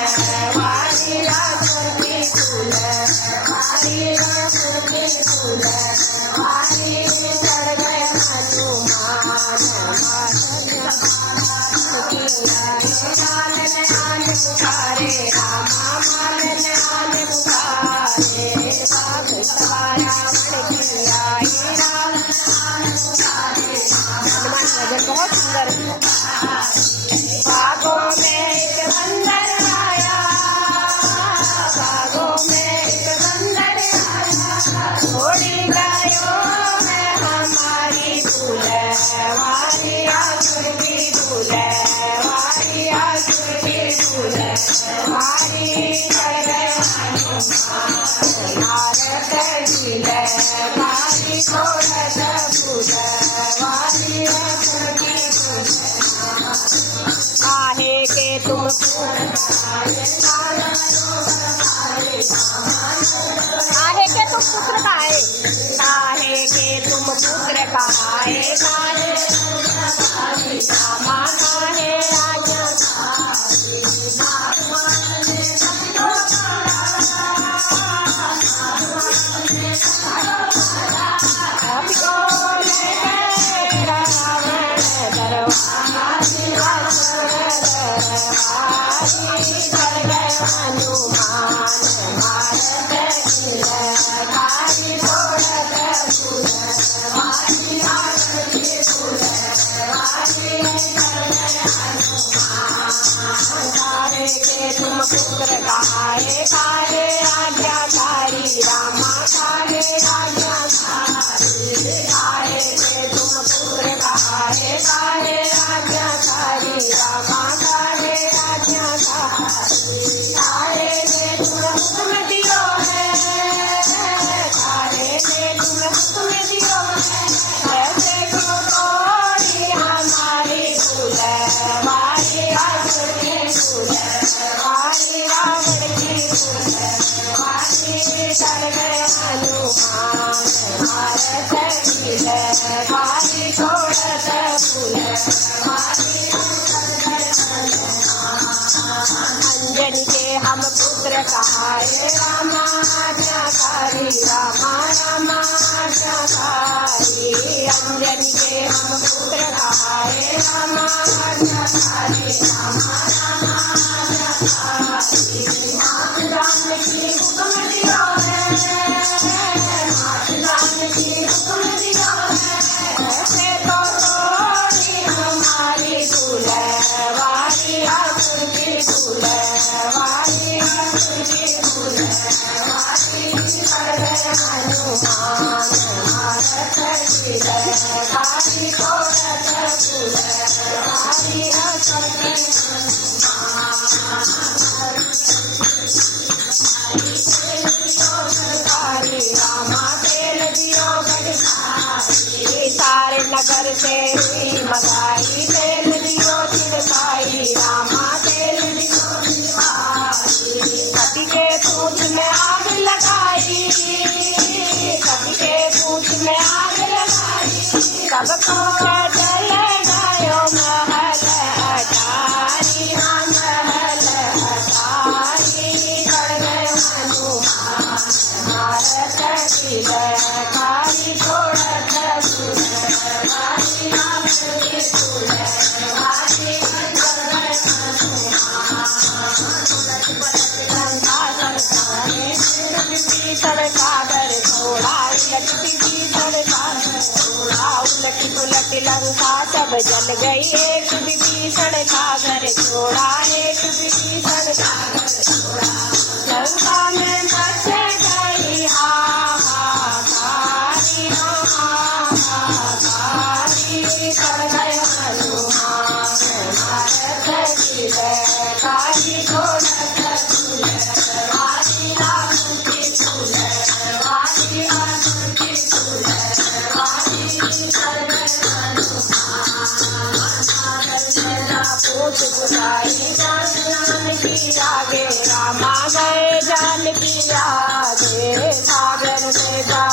वारी रासुर की फूल वारी रासुर की फूल वारी चढ़ गए हनुमान पुकारे रामा मालन आन पुकारे बाघ सवार रावण की आई राम हनुमान भजन बहुत सुंदर है। बागों में एक बंदर आया बागों में एक बंदर आया थोड़ी गायों में हमारी फूल वारी आसुर की फूल वारी आसुर की फूल वारी चढ़ गए नारद झील वारी छोड़त फूल वारी आसुर की फूल काहे के तुम काहे के तुम पुत्र काहे काहे के तुम पुत्र काहे काहे रामा काहे राजा तुम पुत्र काहे काहे आज्ञाकारी रामा काहे आज्ञाकारी काहे के तुम पुत्र काहे काहे आज्ञाकारी रामा काहे आज्ञाकारी काहे के तुम हुक्म दियो है काहे के तुम हुक्म दियो है ऐसे को तोड़ी हमारी फूल वारी आसुर की फूल वारी रावण की फूल वारी चढ़ गए हनुमान भारत झील वारी छोड़त फूल वारी अंजनी के हम पुत्र कहाए रामा आज्ञाकारी रामा रामा आज्ञाकारी अंजनी के हम पुत्र कहाए रामा आज्ञाकारी रामा रामा आज्ञाकारी जानकी हुक्म दियो है जानकी हुक्म दियो है ऐसे तो तोड़ी हमारी फूल वारी आसुर की फूल वारी आसुर की फूल वारी चढ़ गए हनुमान भारत झील वारी छोड़त फूल वारी आसुर की रामा तेल दियो सारे नगर से हुई मगाई तेल दियो छिड़काई रामा तेल दियो पति के पूछ में आग लगाई पति के पूछ में आग लगाई सब कुछ जल गयो महल अटारी महल अटारी चढ़ गए हनुमान भारत झील कारी छोड़त फूल वारी आसुर की फूल वारी चढ़ गए भीषण सागर छोड़ा उलट भीषण सागर छोड़ा उलट पुलट लंका सब जल गई एक विभीषण सागर छोड़ा एक विभीषण सागर छोड़ा लंका में मच गई हाहाकारी हाहाकारी चढ़ गए हनुमान भारत झील कारी छोड़त फूल वारी रासुर की फूल वारी आसुर की फूल वारी चढ़ गए हनुमान पूछ बुझाई जान की आगे रामा गए जान की आगे सागर में जा